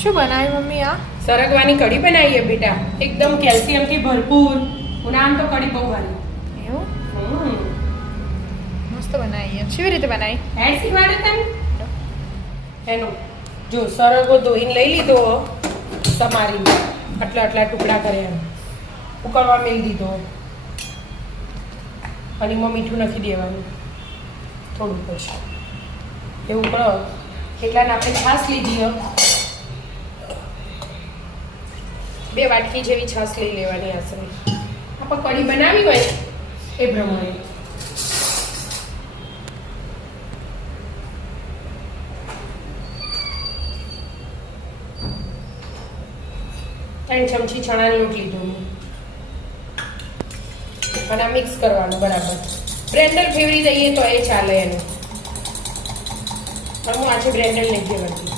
શું બનાવી મમ્મી આ? સરગવાની કઢી બનાવીએ બેટા, એકદમ કેલ્શિયમથી ભરપૂર. ઉનાળામાં તો કઢી બહુ સારી. એવું મસ્ત બનાવી. કેવી રીતે બનાવી? એડ શીખવાડે તને એનો. જો સરગવો ધોઈને લઈ લીધો, સમારીને આટલા આટલા ટુકડા કર્યા, ઉકળવા મેળ દીધો, અને એમાં મીઠું નાખી દેવાનું થોડું પછી. એ ઉકળો એટલાને આપણે છાશ લીધી, 2 વાટકી જેવી છાશ લઈ લેવાની આશરે. આપણે કઢી બનાવી હોય એ પ્રમાણે. 3 ચમચી ચણાનો લોટ લીધો અને આ મિક્સ કરવાનું બરાબર. બ્લેન્ડર ફેવરી દઈએ તો એ ચાલે એનું, પણ હું આજે બ્લેન્ડર નહીં ફેરવતી.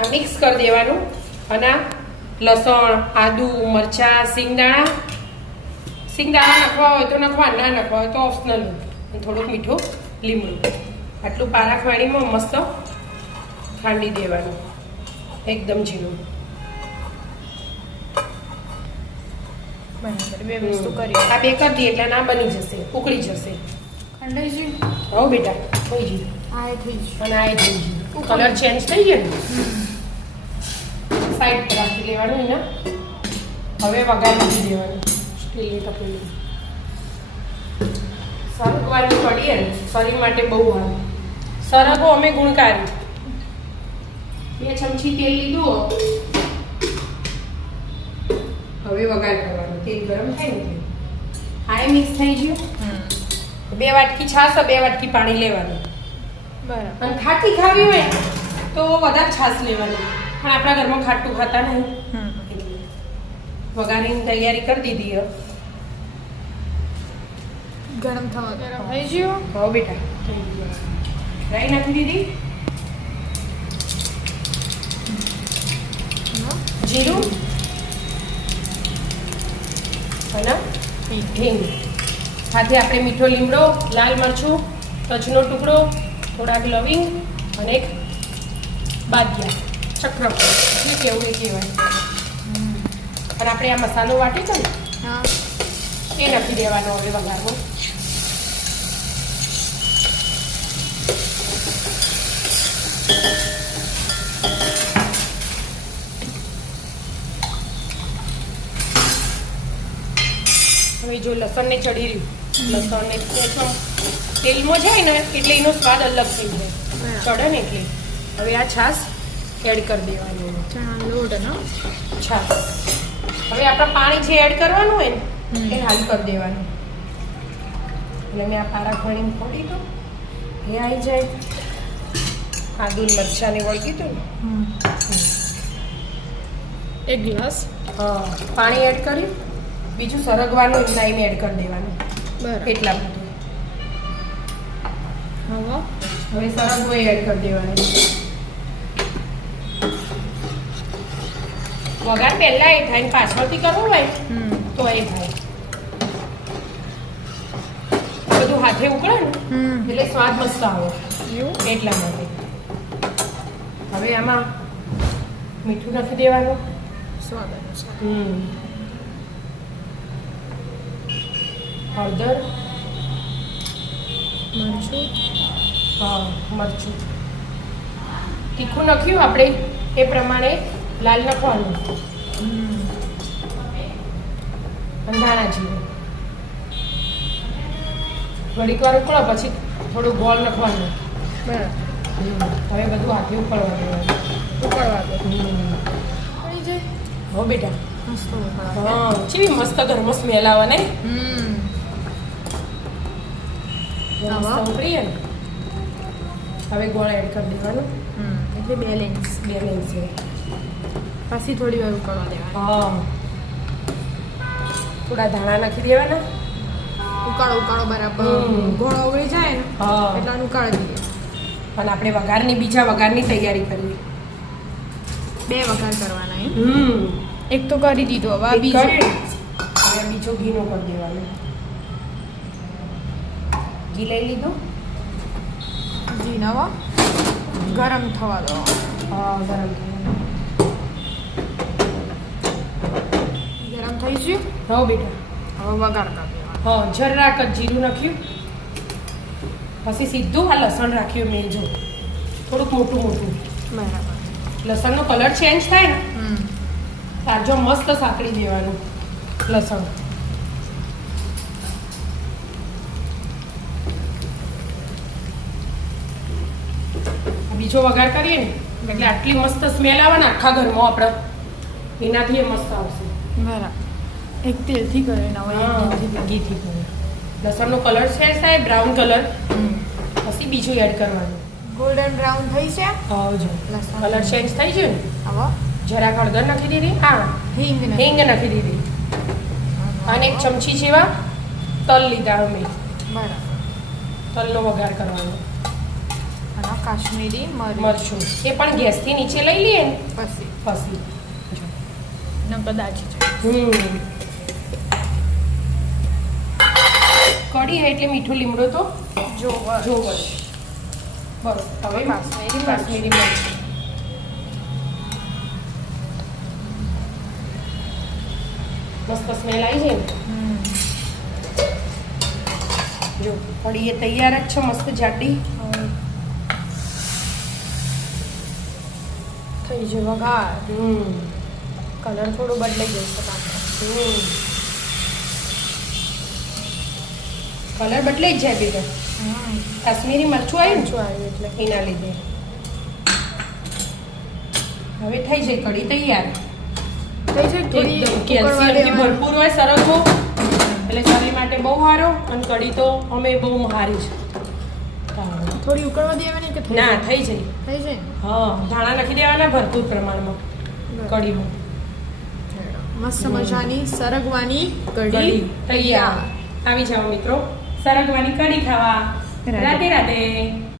આ મિક્સ કરી દેવાનું. અને લસણ, આદુ, મરચાં, સિંગદાણા નાખવા હોય તો નાખવા, ના નાખવા હોય તો ઓપ્શનલ. થોડુંક મીઠું, લીમડું, આટલું પારા ખાણીમાં મસ્ત ખાંડી દેવાનું, એકદમ ઝીણું. બરાબર, 2 વસ્તુ કરી. આ 2 કરી દઈએ એટલે ના બની જશે, ઉકળી જશે. ખંડાઈ ગયું? હો બેટા, થઈ ગયું. આ એ થઈ ગયું. અને આ થઈ ગયું. કલર ચેન્જ થઈ ગયો ને, સાઈડ પર રાખી લેવાનું એને. હવે વઘાર મૂકી દેવાનું સ્ટીલની તપેલી. સરગવાની કઢી ને શરીર માટે બહુ સારું. સરગવો અમે ગુણકારી. 2 ચમચી તેલ લીધું, હવે વઘાર કરવાનું. તેલ ગરમ થાય ને આ મિક્સ થઈ ગયું. 2 વાટકી છાશ, 2 વાટકી પાણી લેવાનું. બરાબર. અને ખાટી ખાવી હોય તો વધારે છાશ લેવાની, પણ આપણા ઘરમાં ખાટું ખાતા નહીં એટલે વઘારીની તૈયારી કરી દીધી. ગરમ થવા દો. થઈ ગયું? હો બેટા, રાઈ નાખી દીધી, જીરું અને હિંગ. સાથે આપણે મીઠો લીમડો, લાલ મરચું, તજનો ટુકડો, થોડાક લવિંગ અને એક બાદિયા, ચક્ર જે કેવું એ કહેવાય. અને આપણે આ મસાલો વાટી છે ને, હા, એ નાખી દેવાનો હવે વઘારમાં. હવે જો લસણને ચડી રહ્યું, લસણને તેલમાં જાય ને એટલે એનો સ્વાદ અલગ થઈ જાય, ચડે ને એટલે. હવે આ છાશ એડ કરી દેવાની, ચણા લોટ ને છાશ. હવે આપણે પાણી જે એડ કરવાનું હોય ને એ હાલ કરી દેવાનું. એટલે મેં આ પારા ખોણીને ફોડી દો, એ આવી જાય. આદુ મરચાંને વળગી દો ને. 1 ગ્લાસ પાણી એડ કર્યું, બીજું સરગવાનું લાઈને એડ કરી દેવાનું. બરાબર. એટલા બધું. હવે સરગવો એડ કરી દેવાનું. વઘાર પહેલા એ થાય ને પાછળથી કરવું હોય તો એ થાય. બધું હાથે ઉકળે ને એટલે સ્વાદ મસ્ત આવે, એટલા માટે. હવે આમાં મીઠું નાખી દેવાનું, સ્વાદ અનુસાર. હળદર, મરચું, મરચું. તીખું નાખ્યું આપણે એ પ્રમાણે લાલ નાખવાનું. ધાણા જીરું. ઘડીક વાર ઉકળો પછી થોડું ગોળ નાખવાનું. બરાબર. હવે બધું હાથે ઉકળવા દેવાનું. ઉકળવા દો. પડી જાય. હો બેટા, મસ્ત ઉકળવા. હા, કેવી મસ્ત ઘરમાં સ્મેલ આવે ને. મસ્ત ઉકળીએ ને હવે ગોળ એડ કરી દેવાનું. એટલે બેલેન્સ. પછી થોડી વાર ઉકળવા દેવાનું. થોડા ધાણા નાખી દેવાના. ઉકાળો બરાબર ઘોળો ઓગળી જાય ને એટલે આનું ઉકાળી દઈએ. અને આપણે બીજા વઘારની તૈયારી કરવી. 2 વઘાર કરવાના. એક તો કરી દીધો, હવે બીજો ઘીનો કરી દેવાનો. ઘી લઈ લીધું, ઘી નવો ગરમ થવા દો. ગરમ થવાનું. થઈ ગયું હા બેટા હવે વઘાર કરી દેવાનો. હા જરાક જ જીરું નાખ્યું પછી સીધું આ લસણ રાખ્યું મેં જો થોડુંક મોટું મોટું બરાબર. લસણનો કલર ચેન્જ થાય ને હમ. તાજો મસ્ત સાંકળી દેવાનું લસણ બીજો વઘાર કરીએ ને એટલે આટલી મસ્ત સ્મેલ આવે ને આખા ઘરમાં આપણે એનાથી એ મસ્ત આવશે બરાબર. એક તેલથી કરે ને હવે એક ઘીથી કરે. ઘીથી કરે લસણનો કલર છે સાહેબ બ્રાઉન કલર હમ. પછી બીજું એડ કરવાનું ગોલ્ડન બ્રાઉન થઈ છે આવજો લસણ. કલર ચેન્જ થઈ ગયું ને હવે જરાક હળદર નાખી દીધી હા હિંગ ને હિંગ નાખી દીધી અને એક ચમચી જેવા તલ લીધા અમે બરાબર. તલનો વઘાર કરવાનો અને કાશ્મીરી મરી મરચું એ પણ ગેસથી નીચે લઈ લઈએ ને પછી પછી ન કદાચ કઢી હે એટલે મીઠું લીમડો તો જો જોવો જ. બસ હવે કાશ્મીરી કાશ્મીરી મરચું મસ્ત સ્મેલ આવી જાય ને જો કઢી એ તૈયાર જ છે મસ્ત જાડી થઈ ગયો વઘાર. કલર થોડો બદલાઈ જશે પાછો. કલર બદલાઈ જ જાય બેટા કાશ્મીરી મરચું આવ્યું શું આવ્યું એટલે એના લીધે હવે થઈ જાય કઢી તૈયાર થઈ જાય થોડી એકદમ ઉકળવા કેલ્શિયમથી દેવાની. ભરપૂર હોય સરગવો એટલે શરીર માટે બહુ સારો અને કઢી તો અમે બહુ સારી છે થોડી ઉકળવા દેવાની કે થઈ ના જાય? થઈ જાય થઈ જાય ને? હા ધાણા નાખી દેવાના ભરપૂર પ્રમાણમાં કઢીમાં મસ્ત મજાની સરગવાની કઢી કઢી તૈયાર આવી જાઓ મિત્રો સરગવાની કઢી ખાવા રાધે રાધે